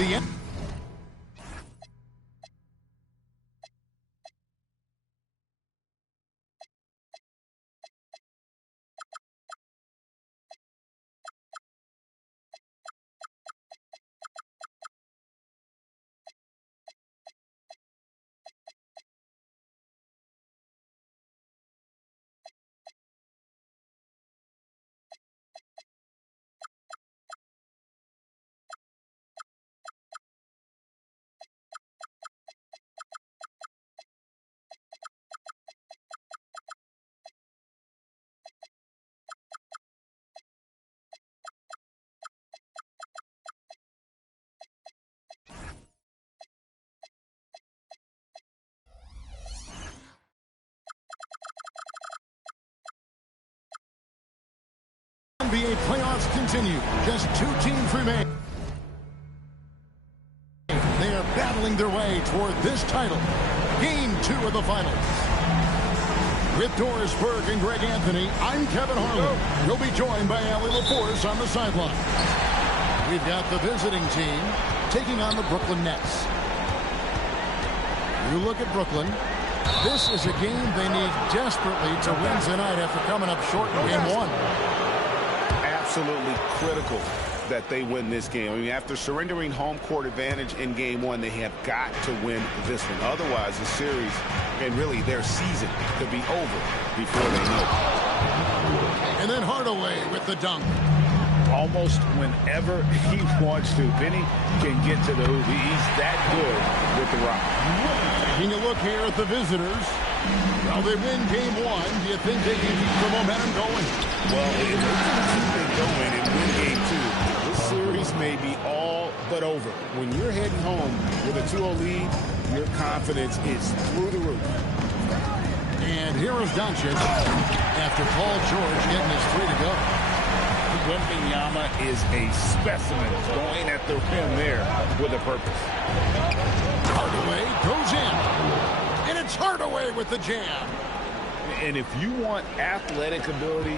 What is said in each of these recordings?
the end. NBA playoffs continue. Just 2 teams remain. They are battling their way toward this title. Game 2 of the finals. With Doris Burke and Greg Anthony, I'm Kevin Harlan. You'll be joined by Allie LaForce on the sideline. We've got the visiting team taking on the Brooklyn Nets. You look at Brooklyn. This is a game they need desperately to win tonight after coming up short in game 1. Absolutely critical that they win this game. I mean, after surrendering home court advantage in game 1, they have got to win this one. Otherwise, the series and really their season could be over before they know it. And then Hardaway with the dunk. Almost whenever he wants to. Benny can get to the hoop. He's that good with the rock. Taking a look here at the visitors. Well, they win game 1. Do you think they can keep the momentum going? Well, if they can keep it going and win game 2, this series may be all but over. When you're heading home with a 2-0 lead, your confidence is through the roof. And here is Doncic after Paul George getting his 3 to go. Wembanyama is a specimen going at the rim there with a purpose. Hardaway goes in. And it's Hardaway with the jam. And if you want athletic ability,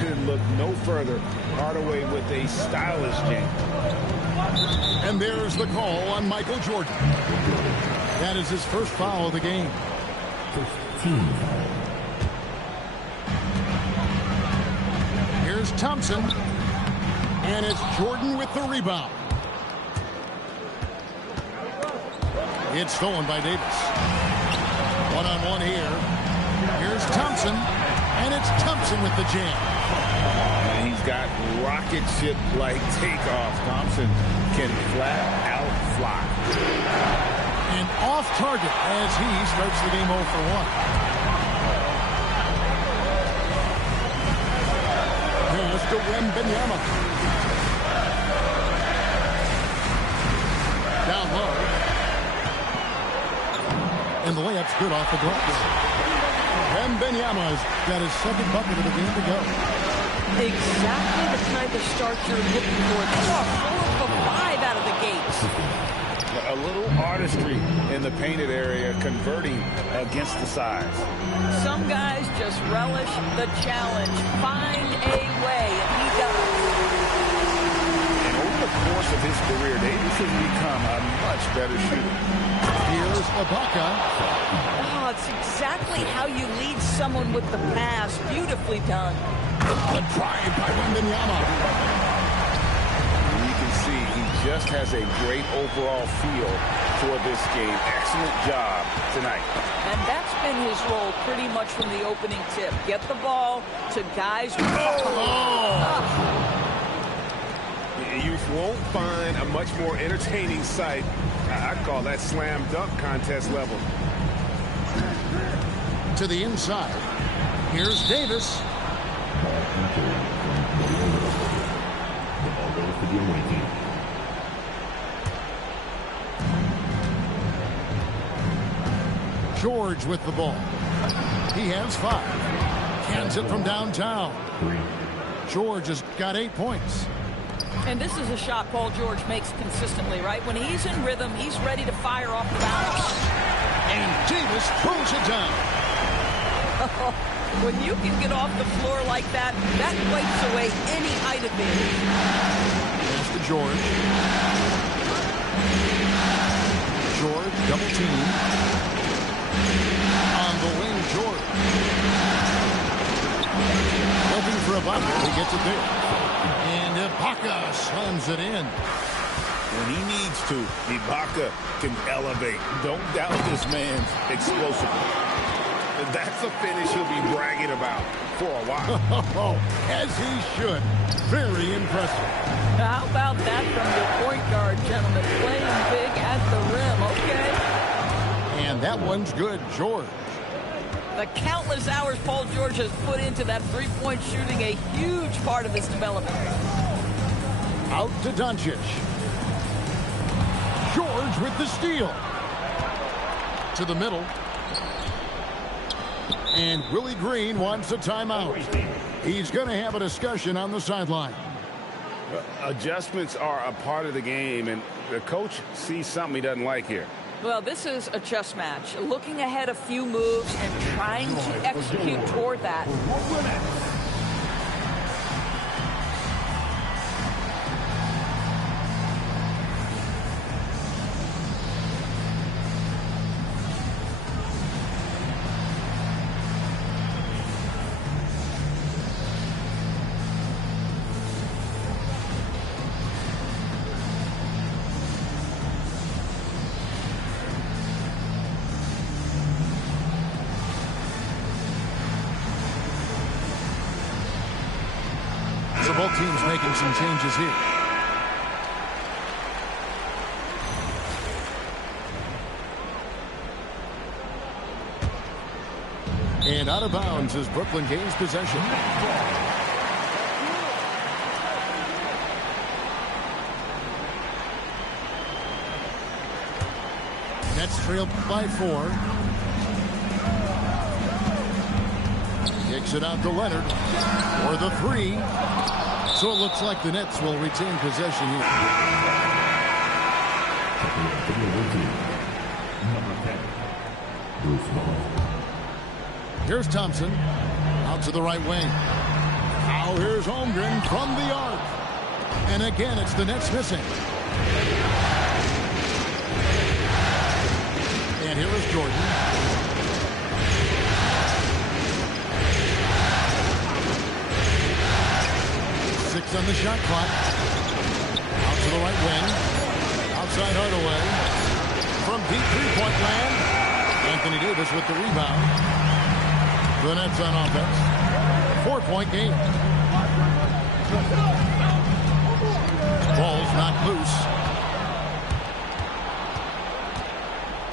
then look no further. Hardaway with a stylish jam. And there's the call on Michael Jordan. That is his first foul of the game. 15. Here's Thompson. And it's Jordan with the rebound. It's stolen by Davis. One-on-one here. Here's Thompson. And it's Thompson with the jam. And he's got rocket ship-like takeoff. Thompson can flat out fly. And off target as he starts the game 0 for 1. Pass to Wembanyama. Down low. And the layup's good off the glass. Wembanyama's got his second bucket of the game to go. Exactly the kind of start you're looking for. 4 for 5 out of the gates. A little artistry in the painted area, converting against the size. Some guys just relish the challenge. Find a way, and he does. And over the course of his career, Davis has become a much better shooter. Here's Ibaka. Oh, it's exactly how you lead someone with the pass. Beautifully done. The drive by Wembanyama. You can see he just has a great overall feel for this game. Excellent job tonight. And that's been his role pretty much from the opening tip. Get the ball to guys. You won't find a much more entertaining sight. I'd call that slam dunk contest level. To the inside. Here's Davis. George with the ball. He has 5. Cans it from downtown. George has got 8 points. And this is a shot Paul George makes consistently, right? When he's in rhythm, he's ready to fire off the bounce. And Davis pulls it down. When you can get off the floor like that, that wipes away any height advantage. Pass to George. George double team. On the wing, George. Looking for Ibaka. He gets it there. And Ibaka slams it in. When he needs to, Ibaka can elevate. Don't doubt this man's explosiveness. That's a finish he'll be bragging about for a while. As he should. Very impressive. How about that from your point guard, gentlemen? Playing big at the rim, okay? And that one's good, George. The countless hours Paul George has put into that three-point shooting, a huge part of his development. Out to Doncic. George with the steal. To the middle. And Willie Green wants a timeout. He's going to have a discussion on the sideline. Adjustments are a part of the game, and the coach sees something he doesn't like here. Well, this is a chess match. Looking ahead a few moves and trying to execute toward that. So both teams making some changes here. And out of bounds as Brooklyn gains possession. Nets trailed by 4. Kicks it out to Leonard for the 3. So it looks like the Nets will retain possession here. Here's Thompson out to the right wing. Now here's Holmgren from the arc. And again, it's the Nets missing. And here is Jordan. On the shot clock. Out to the right wing. Outside Hardaway. From deep three-point land. Anthony Davis with the rebound. The Nets on offense. 4-point game. Ball's knocked loose.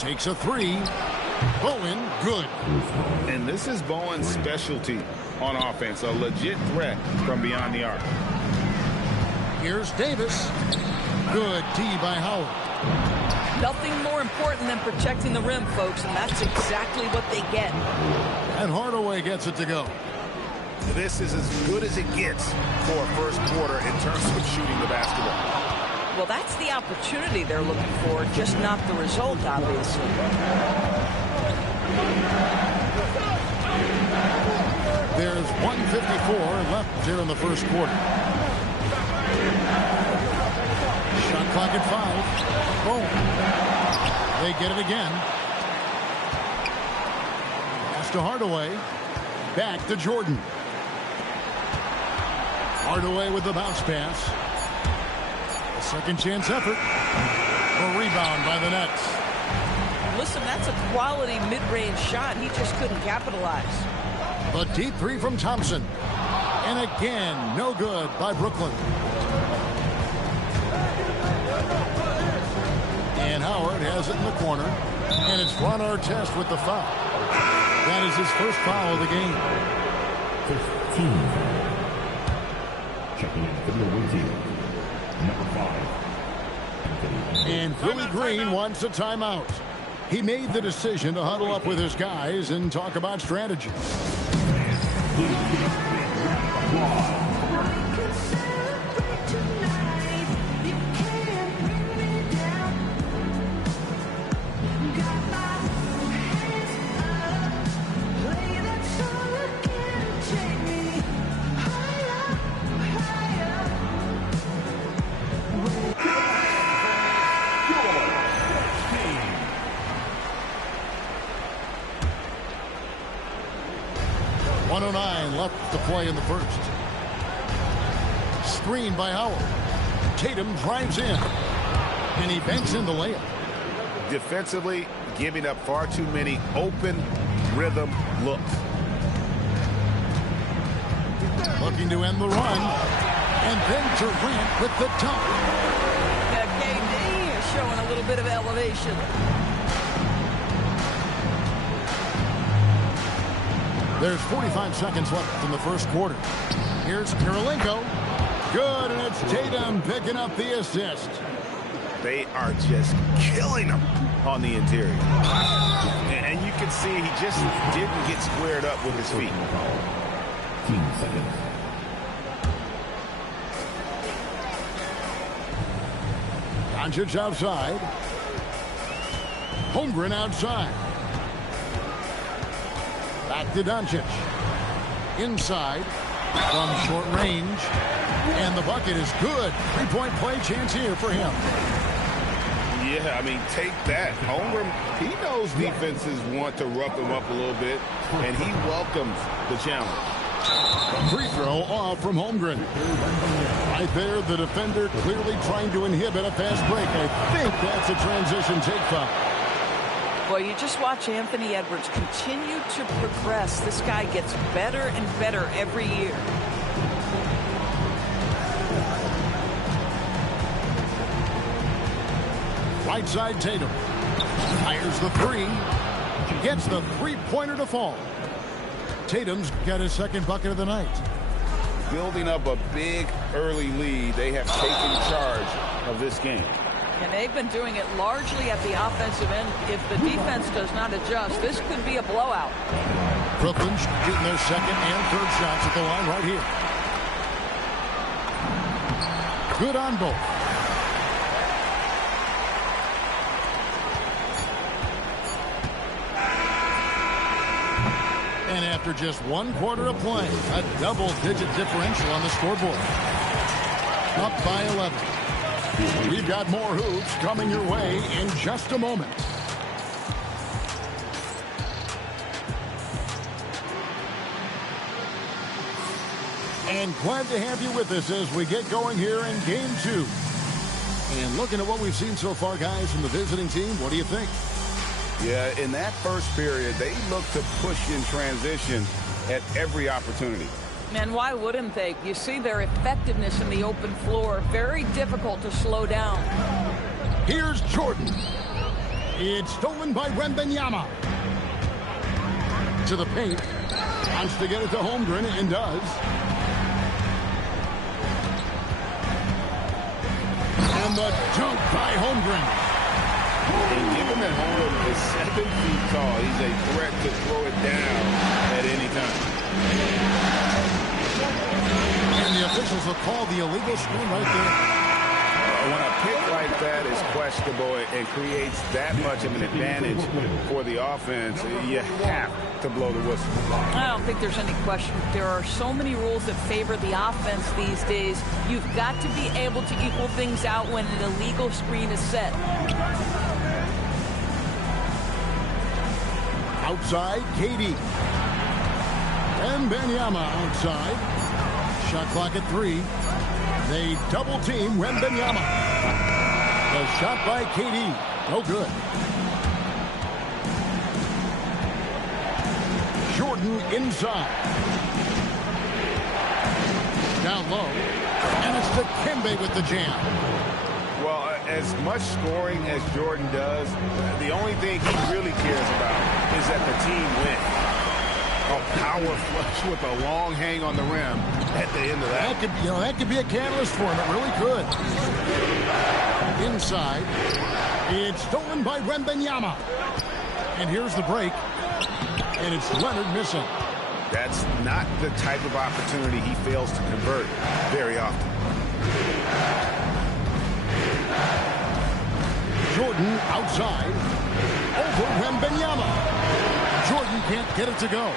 Takes a 3. Bowen, good. And this is Bowen's specialty on offense. A legit threat from beyond the arc. Here's Davis. Good D by Howard. Nothing more important than protecting the rim, folks, and that's exactly what they get. And Hardaway gets it to go. This is as good as it gets for a first quarter in terms of shooting the basketball. Well, that's the opportunity they're looking for, just not the result, obviously. There's 1:54 left here in the first quarter. Shot clock at 5. Boom. They get it again. Pass to Hardaway. Back to Jordan. Hardaway with the bounce pass. A second chance effort. A rebound by the Nets. Listen, that's a quality mid-range shot. He just couldn't capitalize. A deep 3 from Thompson. And again, no good by Brooklyn. And Howard has it in the corner. And it's Ron Artest with the foul. That is his first foul of the game. 15. Checking in for the away team. Number 5. And Willie Green wants a timeout. He made the decision to huddle up with his guys and talk about strategy. play in the first. Screen by Howard. Tatum drives in. And he banks in the layup. Defensively, giving up far too many open rhythm looks. Looking to end the run. And then Durant with the dunk. KD is showing a little bit of elevation. There's 45 seconds left in the first quarter. Here's Kirilenko. Good, and it's Tatum picking up the assist. They are just killing him on the interior. And you can see he just didn't get squared up with his feet. 15 seconds. Doncic outside. Holmgren outside. Back to Doncic. Inside from short range. And the bucket is good. Three-point play chance here for him. Yeah, I mean, take that. Holmgren, he knows defenses want to rough him up a little bit, and he welcomes the challenge. The free throw off from Holmgren. Right there, the defender clearly trying to inhibit a fast break. I think that's a transition take foul. Well, you just watch Anthony Edwards continue to progress. This guy gets better and better every year. Right side Tatum. Fires the three. Gets the three-pointer to fall. Tatum's got his second bucket of the night. Building up a big early lead, they have taken charge of this game. And they've been doing it largely at the offensive end. If the defense does not adjust, this could be a blowout. Brooklyn's shooting their second and third shots at the line right here. Good on both. And after just one quarter of play, a double-digit differential on the scoreboard. Up by 11. We've got more hoops coming your way in just a moment. And glad to have you with us as we get going here in Game 2. And looking at what we've seen so far, guys, from the visiting team, what do you think? Yeah, in that first period, they looked to push in transition at every opportunity. And why wouldn't they? You see their effectiveness in the open floor. Very difficult to slow down. Here's Jordan. It's stolen by Wembanyama. To the paint. Wants to get it to Holmgren and does. And the dunk by Holmgren. And given that Holmgren is 7 feet tall, he's a threat to throw it down at any time. And the officials will call the illegal screen right there. When a pick like that is questionable and creates that much of an advantage for the offense, you have to blow the whistle. I don't think there's any question. There are so many rules that favor the offense these days. You've got to be able to equal things out when an illegal screen is set. Outside, KD. Wembanyama outside. Shot clock at 3. They double team Wembanyama. The shot by KD. No good. Jordan inside. Down low. And it's Dikembe with the jam. Well, as much scoring as Jordan does, the only thing he really cares about is that the team wins. A power flush with a long hang on the rim at the end of that. That could be a catalyst for him. It really could. Inside. It's stolen by Wembanyama. And here's the break. And it's Leonard missing. That's not the type of opportunity he fails to convert very often. Jordan outside. Over Wembanyama. Jordan can't get it to go.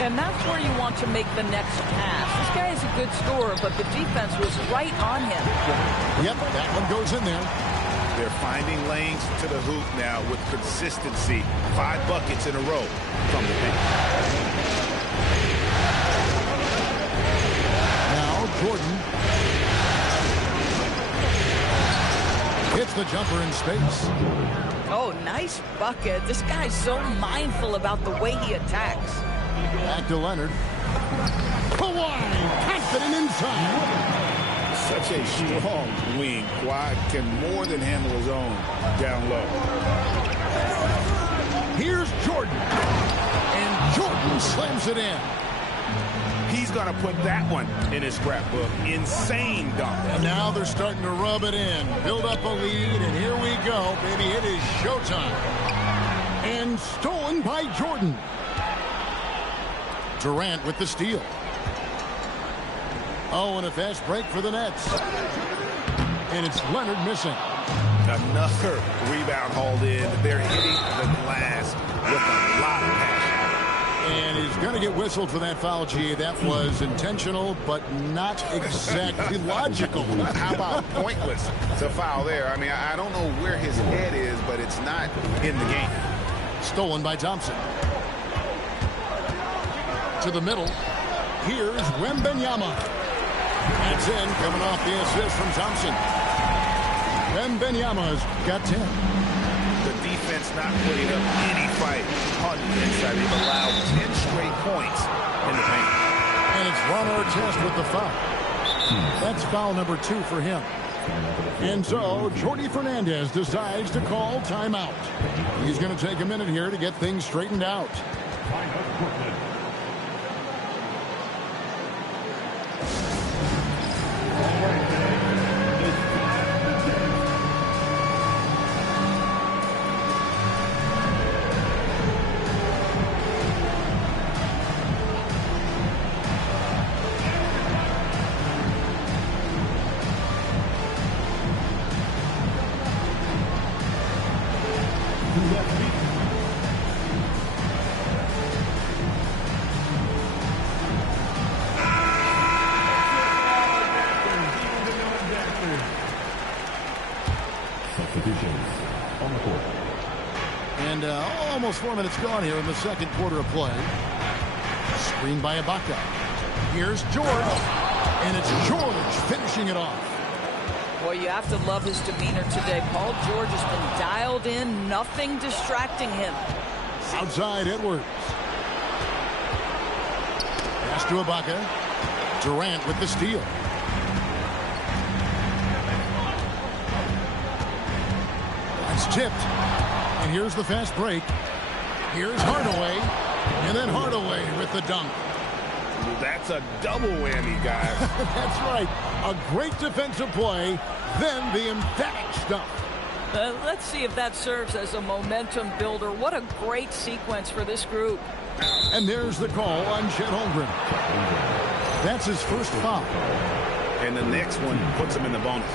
And that's where you want to make the next pass. This guy is a good scorer, but the defense was right on him. Yep, that one goes in there. They're finding lanes to the hoop now with consistency. 5 buckets in a row from the bench. Gets the jumper in space. Oh, nice bucket. This guy's so mindful about the way he attacks. Back to Leonard. Kawhi, confident inside. Such a strong wing. Kawhi can more than handle his own down low. Here's Jordan. And Jordan slams it in. He's going to put that one in his scrapbook. Insane dunk. And now they're starting to rub it in. Build up a lead, and here we go, baby. It is showtime. And stolen by Jordan. Durant with the steal. Oh, and a fast break for the Nets. And it's Leonard missing. Another rebound hauled in. They're hitting the glass with a lot of passion. And he's going to get whistled for that foul, G. That was intentional, but not exactly logical. How about pointless? It's a foul there. I mean, I don't know where his head is, but it's not in the game. Stolen by Thompson. To the middle. Here's Wembanyama. That's in, coming off the assist from Thompson. Wembanyama's got 10. The defense not putting up any fight on the inside. They've allowed 10 straight points in the paint. And it's Ron Artest with the foul. That's foul number 2 for him. And so Jordi Fernandez decides to call timeout. He's going to take a minute here to get things straightened out. And almost 4 minutes gone here in the second quarter of play. Screened by Ibaka. Here's George. And it's George finishing it off. Boy, you have to love his demeanor today. Paul George has been dialed in. Nothing distracting him. Outside Edwards. Pass to Ibaka. Durant with the steal. That's tipped. And here's the fast break. Here's Hardaway. And then Hardaway with the dunk. That's a double whammy, guys. That's right. A great defensive play, then the emphatic stuff. Let's see if that serves as a momentum builder. What a great sequence for this group. And there's the call on Chet Holmgren. That's his first foul. And the next one puts him in the bonus.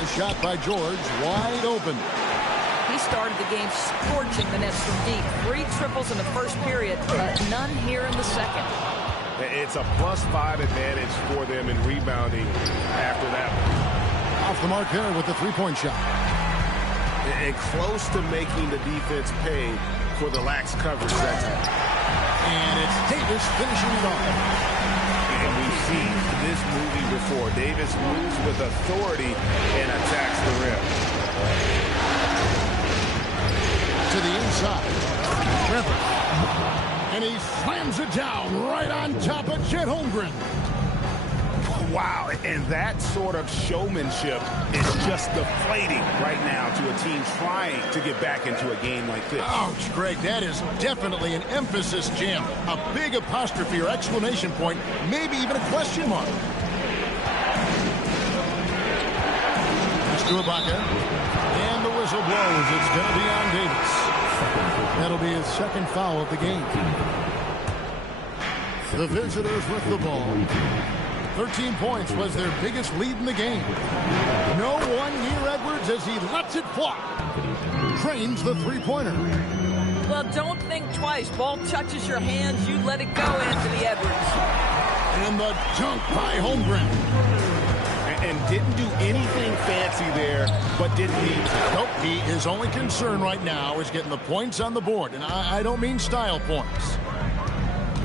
A shot by George, wide open. He started the game scorching the Nets from deep. 3 triples in the first period, but none here in the second. It's a +5 advantage for them in rebounding after that one. Off the mark there with the three-point shot. And close to making the defense pay for the lax coverage that time. And it's Davis finishing it off. And we've seen this movie before. Davis moves with authority and attacks the rim. To the inside. Trevor. And he slams it down right on top of Chet Holmgren. Wow, and that sort of showmanship is just deflating right now to a team trying to get back into a game like this. Ouch, Greg, that is definitely an emphasis jam. A big apostrophe or exclamation point, maybe even a question mark. Pass to Ibaka. And the whistle blows. It's going to be on Davis. That'll be his second foul of the game. The visitors with the ball. 13 points was their biggest lead in the game. No one near Edwards as he lets it fly. Trains the three-pointer. Well, don't think twice. Ball touches your hands, you let it go, Anthony Edwards. And the dunk by Holmgren. And didn't do anything fancy there, but didn't need to. Nope, his only concern right now is getting the points on the board. And I don't mean style points.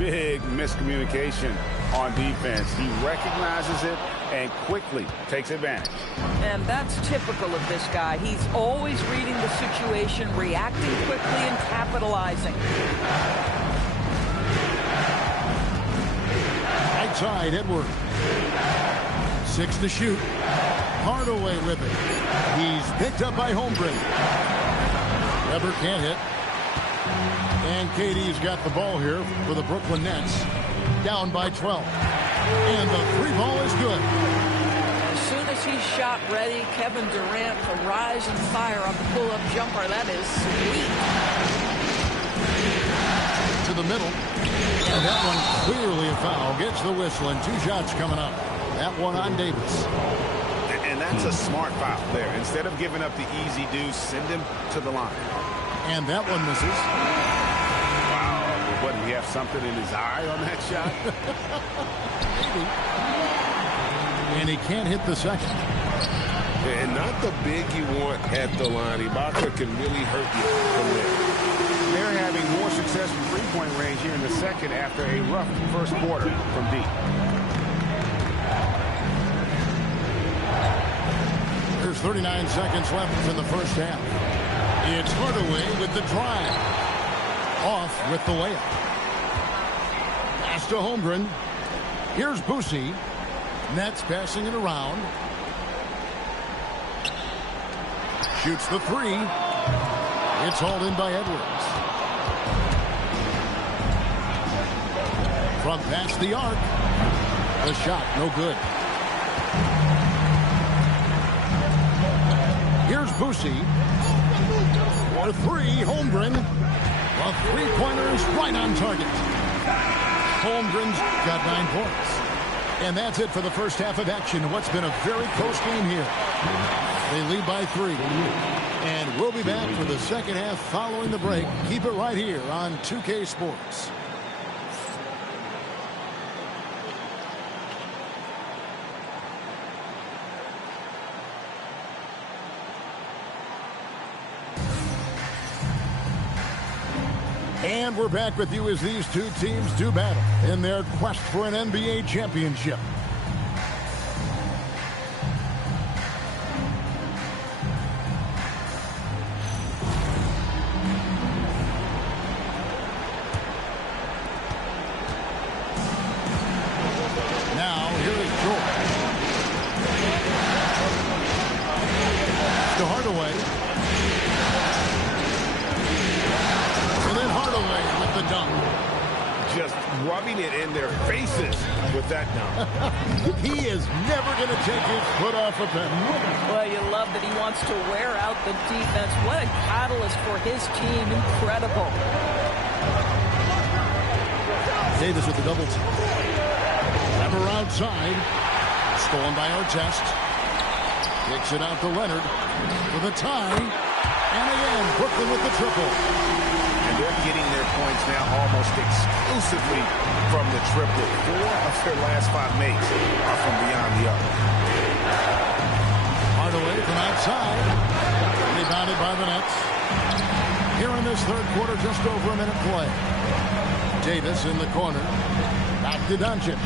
big miscommunication on defense. He recognizes it and quickly takes advantage. And that's typical of this guy. He's always reading the situation, reacting quickly, and capitalizing. Right side, Edwards. 6 to shoot. Hardaway with it. He's picked up by Holmgren. Weber can't hit. And KD's got the ball here for the Brooklyn Nets. Down by 12. And the 3-ball is good. As soon as he's shot ready, Kevin Durant to rise and fire on the pull-up jumper. That is sweet. To the middle. And that one clearly a foul. Gets the whistle and 2 shots coming up. That one on Davis. And that's a smart foul there. Instead of giving up the easy deuce, send him to the line. And that one misses. Wow. What, did he have something in his eye on that shot? Maybe. And he can't hit the second. And not the big you want at the line. Ibaka can really hurt you from there. They're having more success from three-point range here in the second after a rough first quarter from deep. There's 39 seconds left in the first half. It's Hardaway with the drive. Off with the layup. Pass to Holmgren. Here's Boosie. Nets passing it around. Shoots the 3. It's hauled in by Edwards. From past the arc. The shot, no good. Here's Boosie. For 3, Holmgren. The three-pointer is right on target. Holmgren's got 9 points. And that's it for the first half of action. What's been a very close game here. They lead by 3. And we'll be back for the second half following the break. Keep it right here on 2K Sports. And we're back with you as these two teams do battle in their quest for an NBA championship. Now, here is George. To Hardaway. With the dunk. Just rubbing it in their faces with that dunk. He is never going to take his foot off a pen. Well, you love that he wants to wear out the defense. What a catalyst for his team. Incredible. Davis with the double team. Weber outside. Stolen by Artest. Kicks it out to Leonard for the tie. And again, Brooklyn with the triple. And they're getting their points now almost exclusively from the triple. 4 of their last 5 makes are from beyond the arc. Hardaway from outside. Rebounded by the Nets. Here in this third quarter, just over a minute play. Davis in the corner. Back to Doncic.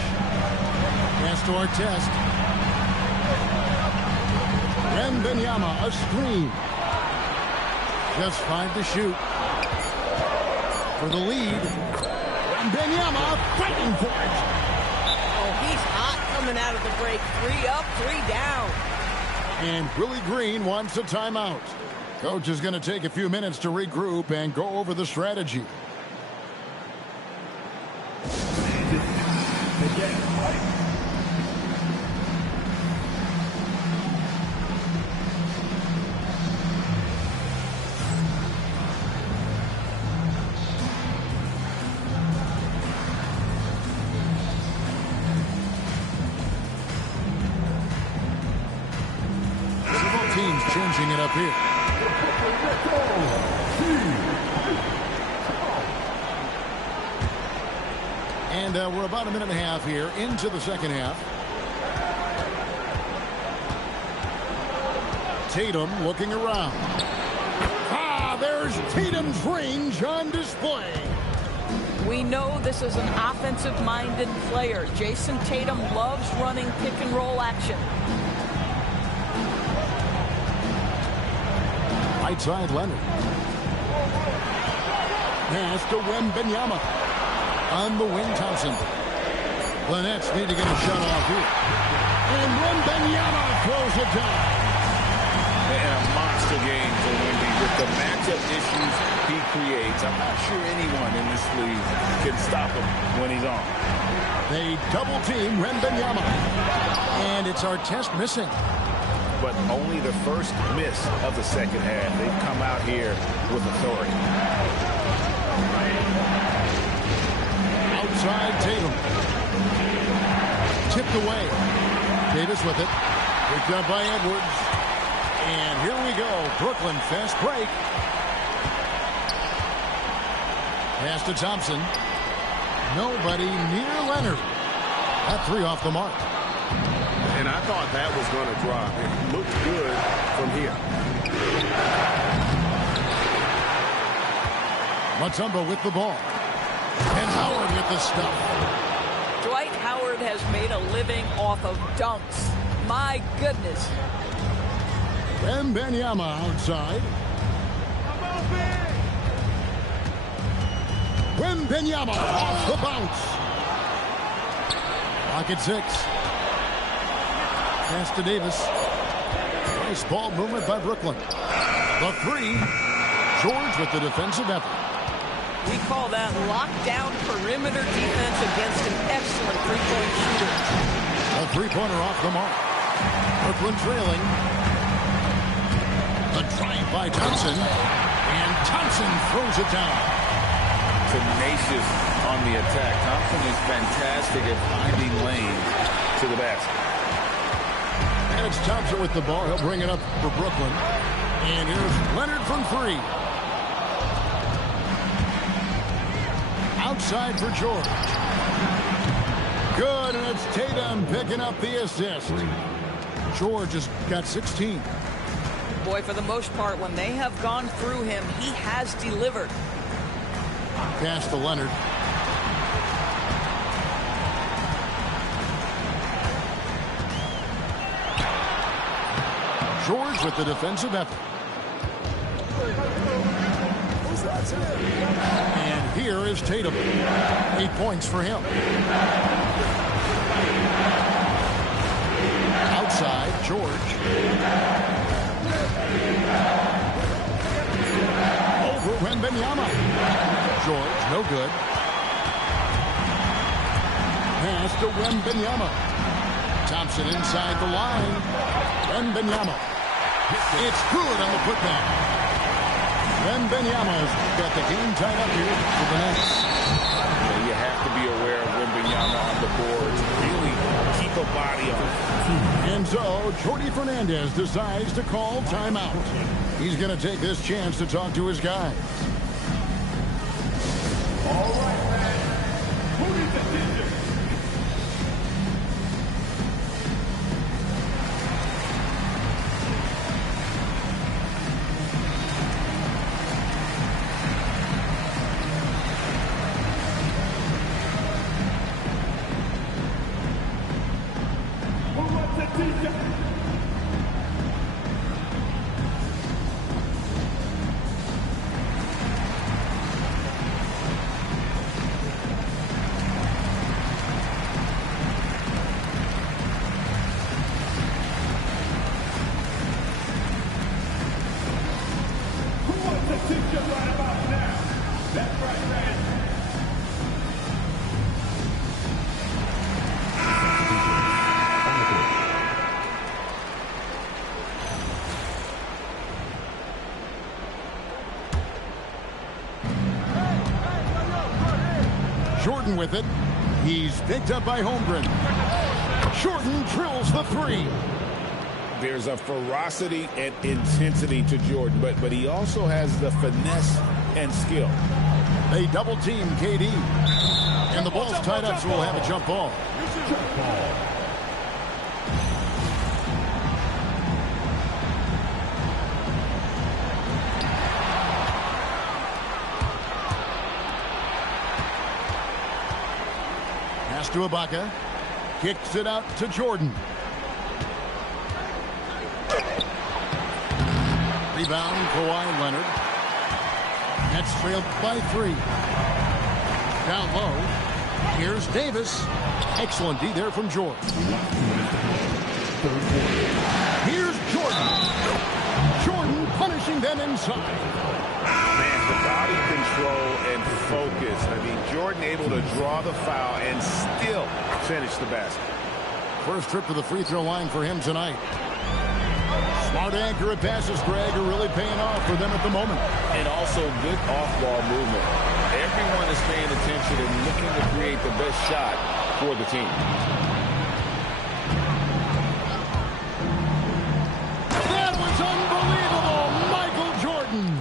Pass to Artest. Wembanyama, a screen. Just 5 to shoot. For the lead. Wembanyama fighting for it. Oh, he's hot coming out of the break. 3 up, 3 down. And Willie Green wants a timeout. Coach is going to take a few minutes to regroup and go over the strategy. Changing it up here. And we're about a minute and a half here into the second half. Tatum looking around. There's Tatum's range on display. We know this is an offensive-minded player. Jason Tatum loves running pick-and-roll action. Right side, Leonard. Pass to Wembanyama. On the wing, Thompson. The Nets need to get a shot off here. And Wembanyama throws it down. And a monster game for Wemby with the matchup issues he creates. I'm not sure anyone in this league can stop him when he's on. They double team Wembanyama. And it's Artest missing. But only the first miss of the second half. They've come out here with authority. Outside Tatum. Tipped away. Davis with it. Picked up by Edwards. And here we go. Brooklyn fast break. Pass to Thompson. Nobody near Leonard. That three off the mark. And I thought that was going to drop. It looked good from here. Mutombo with the ball. And Howard with the stuff. Dwight Howard has made a living off of dunks. My goodness. Wembanyama outside. Wembanyama off the bounce. Pocket 6. Pass to Davis. Nice ball movement by Brooklyn. The three. George with the defensive effort. We call that lockdown perimeter defense against an excellent three-point shooter. A three-pointer off the mark. Brooklyn trailing. A drive by Thompson. And Thompson throws it down. Tenacious on the attack. Thompson is fantastic at finding lanes to the basket. And it's Thompson with the ball. He'll bring it up for Brooklyn. And here's Leonard from three. Outside for George. Good, and it's Tatum picking up the assist. George has got 16. Boy, for the most part, when they have gone through him, he has delivered. Pass to Leonard. George with the defensive effort. And here is Tatum. 8 points for him. Outside, George. Over Wembanyama. George, no good. Pass to Wembanyama. Thompson inside the line. Wembanyama. It's good on the putback. Wembanyama's got the game tied up here for the Nets. You have to be aware of Wembanyama on the boards. Really keep a body on it. And so, Jordi Fernandez decides to call timeout. He's going to take this chance to talk to his guys. All right, man. Who needs attention? Who wants attention? Right about now. That's right, man. Jordan with it. He's picked up by Holmgren. Jordan drills the three. There's a ferocity and intensity to Jordan, but he also has the finesse and skill. They double team KD. And the ball's tied up, so we'll have a jump ball. Pass to Ibaka. Kicks it out to Jordan. Rebound, Kawhi Leonard. Nets trailed by 3. Down low. Here's Davis. Excellent D there from Jordan. Here's Jordan. Jordan punishing them inside. Man, the body control and focus. I mean, Jordan able to draw the foul and still finish the basket. First trip to the free throw line for him tonight. Smart accurate passes, Greg, are really paying off for them at the moment. And also good off-ball movement. Everyone is paying attention and looking to create the best shot for the team. That was unbelievable, Michael Jordan.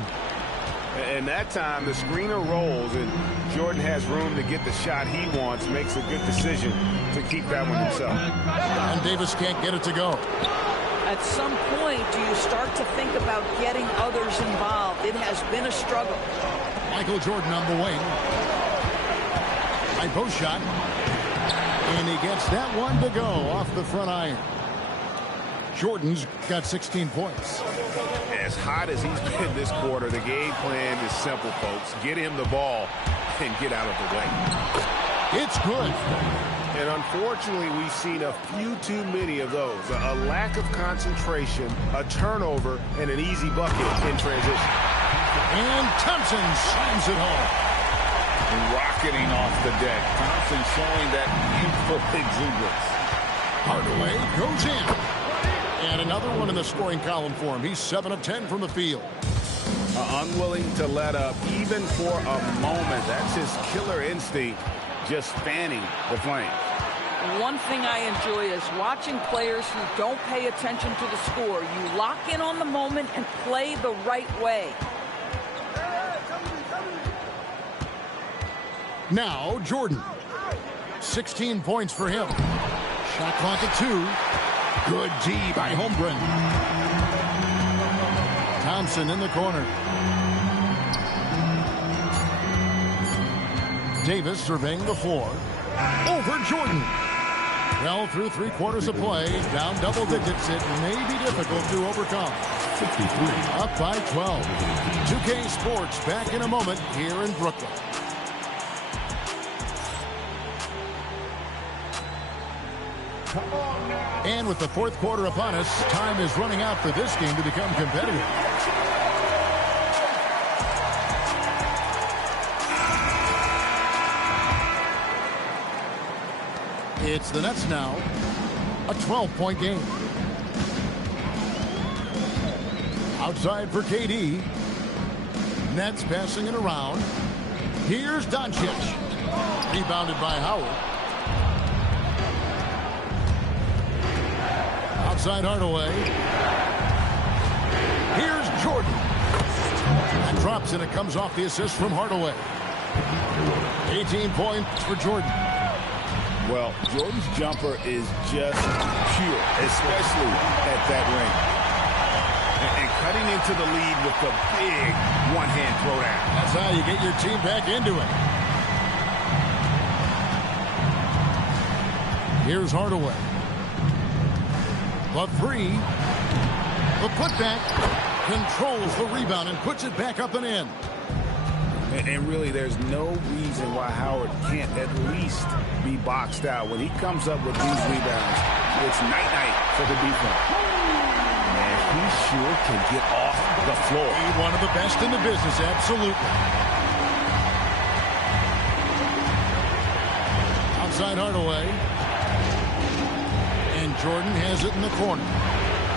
And that time, the screener rolls, and Jordan has room to get the shot he wants, makes a good decision to keep that one himself. And Davis can't get it to go. At some point, do you start to think about getting others involved? It has been a struggle. Michael Jordan on the wing. High post shot. And he gets that one to go off the front iron. Jordan's got 16 points. As hot as he's been this quarter, the game plan is simple, folks. Get him the ball and get out of the way. It's good. And unfortunately, we've seen a few too many of those. A lack of concentration, a turnover, and an easy bucket in transition. And Thompson slams it home. Rocketing off the deck. Thompson showing that youthful exuberance. Hardaway goes in. And another one in the scoring column for him. He's 7 of 10 from the field. Unwilling to let up even for a moment. That's his killer instinct, just fanning the flame. One thing I enjoy is watching players who don't pay attention to the score. You lock in on the moment and play the right way. Now Jordan. 16 points for him. Shot clock at 2. Good D by Holmgren. Thompson in the corner. Davis surveying the floor. Over Jordan. Well, through 3/4 of play, down double digits, it may be difficult to overcome. 53. Up by 12. 2K Sports back in a moment here in Brooklyn. And with the 4th quarter upon us, time is running out for this game to become competitive. It's the Nets now. A 12-point game. Outside for KD. Nets passing it around. Here's Doncic. Rebounded by Howard. Outside Hardaway. Here's Jordan. That drops and it comes off the assist from Hardaway. 18 points for Jordan. Well, Jordan's jumper is just pure, especially at that ring. And cutting into the lead with the big one-hand throwdown. That's how you get your team back into it. Here's Hardaway. The 3. The putback controls the rebound and puts it back up and in. And really, there's no reason why Howard can't at least be boxed out. When he comes up with these rebounds, it's night-night for the defense. Man, he sure can get off the floor. He's one of the best in the business, absolutely. Outside Hardaway. And Jordan has it in the corner.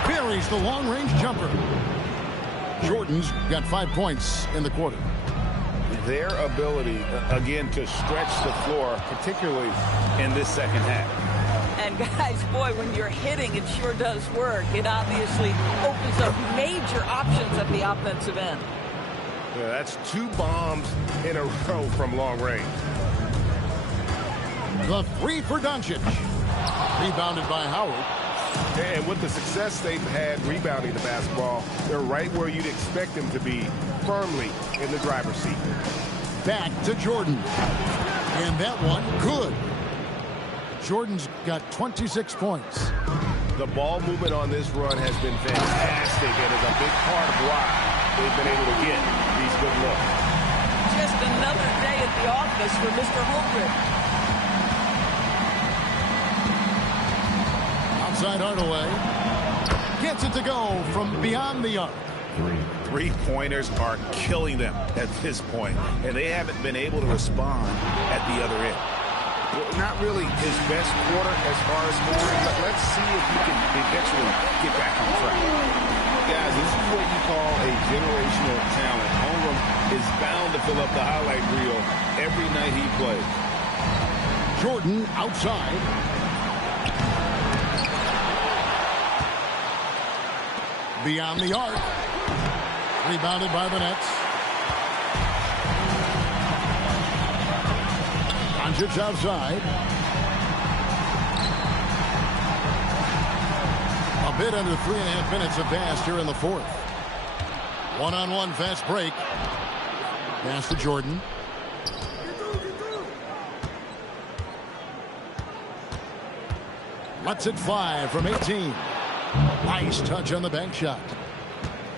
Buries the long-range jumper. Jordan's got 5 points in the quarter. Their ability, again, to stretch the floor, particularly in this second half. And guys, boy, when you're hitting, it sure does work. It obviously opens up major options at the offensive end. Yeah, that's 2 bombs in a row from long range. The 3 for Doncic. Rebounded by Howard. And with the success they've had rebounding the basketball, they're right where you'd expect them to be, firmly in the driver's seat. Back to Jordan. And that one, good. Jordan's got 26 points. The ball movement on this run has been fantastic and is a big part of why they've been able to get these good looks. Just another day at the office for Mr. Holmgren. Outside Hardaway. Gets it to go from beyond the arc. Three-pointers are killing them at this point, and they haven't been able to respond at the other end. Well, not really his best quarter as far as scoring, but let's see if he can eventually get back on track. Guys, this is what you call a generational talent. Holmgren is bound to fill up the highlight reel every night he plays. Jordan outside. Beyond the arc. Rebounded by the Nets. Doncic outside. A bit under 3.5 minutes advanced here in the fourth. One-on-one fast break. Pass to Jordan. Lets it fly from 18. Nice touch on the bank shot.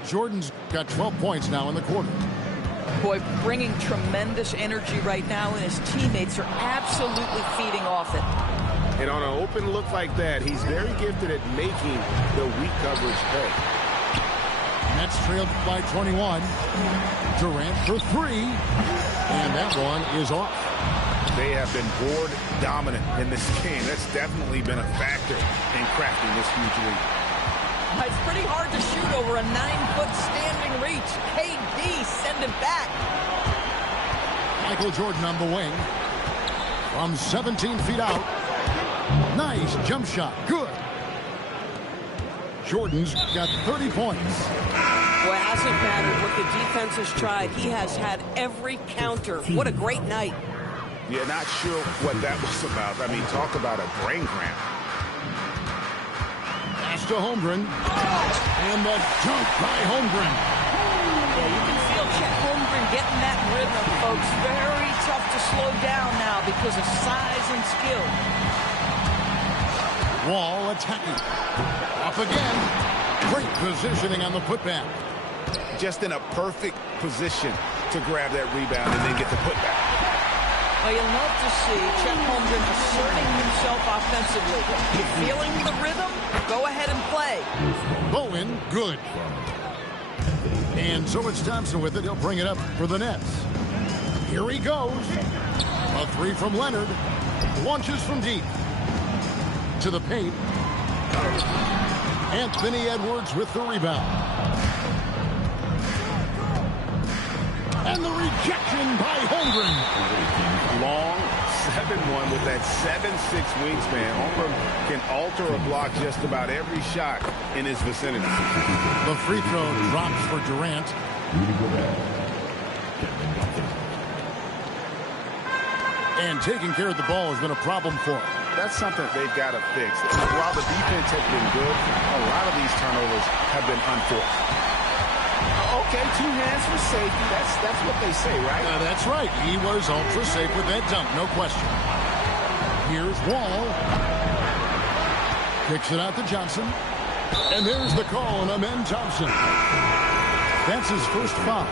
Jordan's got 12 points now in the quarter. Boy, bringing tremendous energy right now, and his teammates are absolutely feeding off it. And on an open look like that, he's very gifted at making the weak coverage pay. Nets trailed by 21. Durant for three. And that one is off. They have been board dominant in this game. That's definitely been a factor in crafting this huge lead. It's pretty hard to shoot over a 9-foot standing reach. KD, send it back. Michael Jordan on the wing. From 17 feet out. Nice jump shot. Good. Jordan's got 30 points. Well, it hasn't mattered what the defense has tried. He has had every counter. What a great night. Yeah, not sure what that was about. I mean, talk about a brain cramp. Pass to Holmgren. And the dunk by Holmgren. Yeah, you can feel Chet Holmgren getting that rhythm, folks. Very tough to slow down now because of size and skill. Wall attacking. Up again. Great positioning on the putback. Just in a perfect position to grab that rebound and then get the putback. Well, you love to see Chet Holmgren asserting himself offensively. You feeling the rhythm? Go ahead and play. Bowen, good. And so it's Thompson with it. He'll bring it up for the Nets. Here he goes. A three from Leonard. Launches from deep. To the paint. Anthony Edwards with the rebound. And the rejection by Holmgren. Long 7-1 with that 7'6" wingspan. Holmgren can alter a block just about every shot in his vicinity. The free throw drops for Durant. And taking care of the ball has been a problem for him. That's something they've got to fix. While the defense has been good, a lot of these turnovers have been unforced. Okay, 2 hands for safety. That's what they say, right? That's right. He was ultra safe with that dunk, no question. Here's Wall. Kicks it out to Johnson. And there's the call on Amen Thompson. That's his first foul.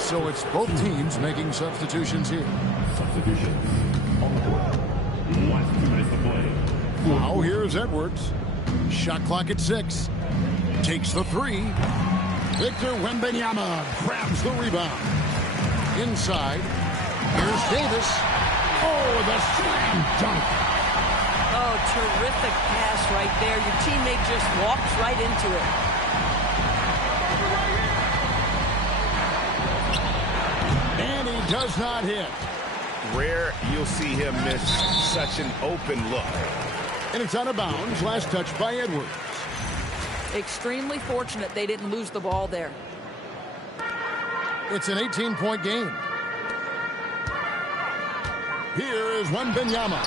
So it's both teams making substitutions here. Substitution on the court. Last 2 minutes to play. Now here's Edwards. Shot clock at 6. Takes the 3. Victor Wembanyama grabs the rebound. Inside. Here's Davis. Oh, the slam dunk. Oh, terrific pass right there. Your teammate just walks right into it. And he does not hit. Rare you'll see him miss such an open look. And it's out of bounds. Last touch by Edwards. Extremely fortunate they didn't lose the ball there. It's an 18-point game. Here is Wembanyama.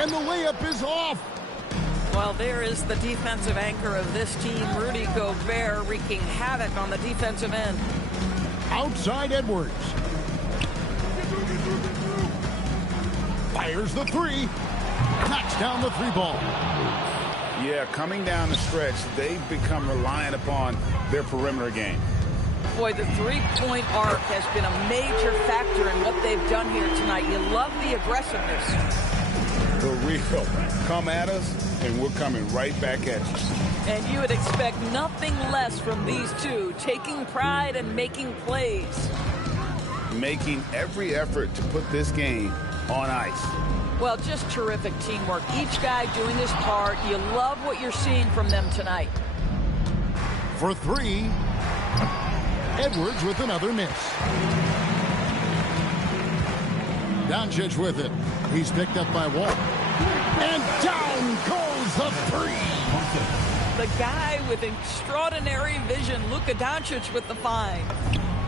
And the layup is off. Well, there is the defensive anchor of this team, Rudy Gobert, wreaking havoc on the defensive end. Outside Edwards. Fires the 3. Knocks down the three ball. Yeah, coming down the stretch, they've become reliant upon their perimeter game. Boy, the three-point arc has been a major factor in what they've done here tonight. You love the aggressiveness. For real. Come at us, and we're coming right back at you. And you would expect nothing less from these two, taking pride and making plays. Making every effort to put this game on ice. Well, just terrific teamwork. Each guy doing his part. You love what you're seeing from them tonight. For three, Edwards with another miss. Doncic with it. He's picked up by Wall. And down goes the three. The guy with extraordinary vision, Luka Doncic with the find.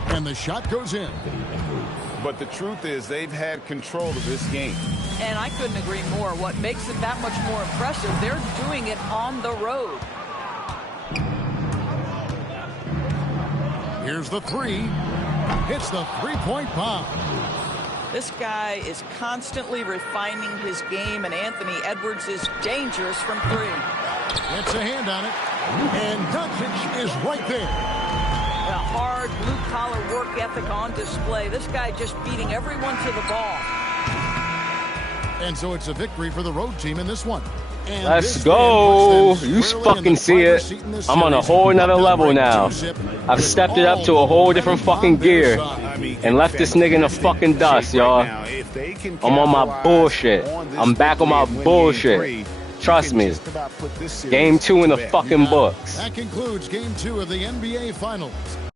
And the shot goes in. But the truth is they've had control of this game. And I couldn't agree more. What makes it that much more impressive, they're doing it on the road. Here's the three. It's the three-point bomb. This guy is constantly refining his game, and Anthony Edwards is dangerous from three. Gets a hand on it. And Doncic is right there. A hard blue-collar work ethic on display. This guy just beating everyone to the ball. And so it's a victory for the road team in this one. And Let's go. You fucking see it. I'm on a whole nother level now. I've stepped it up to a whole different fucking gear and left this nigga in the fucking dust, y'all. I'm on my bullshit. I'm back on my bullshit. Trust me. Game 2 in the fucking books. That concludes Game 2 of the NBA Finals.